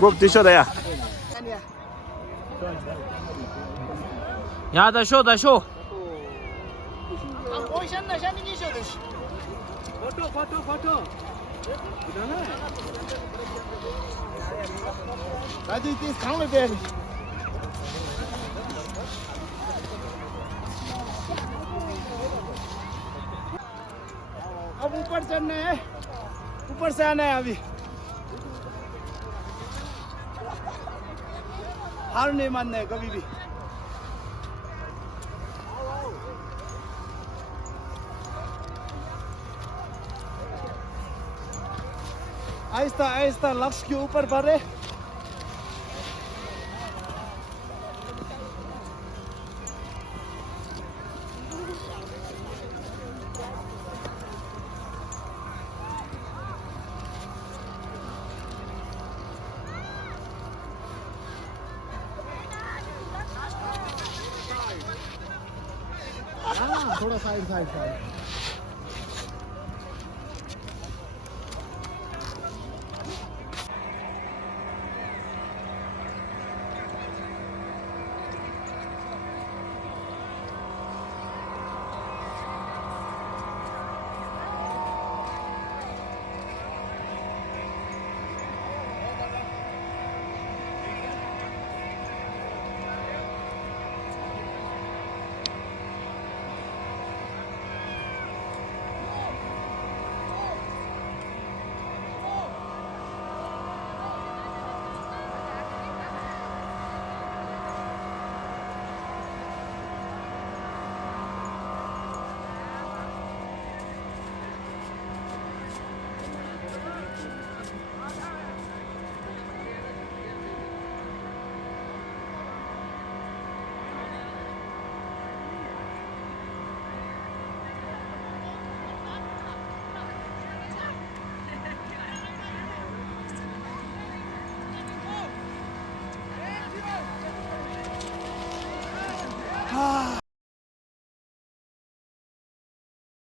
Bok dışarıda ya. Ya da şu da şu. Raju तेच खाऊ दे अब ऊपर चढ़ना है ऊपर से आना है अभी हार नहीं मानना है कभी भी आहिस्ता आहिस्ता लक्ष्य के ऊपर बढ़े थोड़ा साइड साइड साइड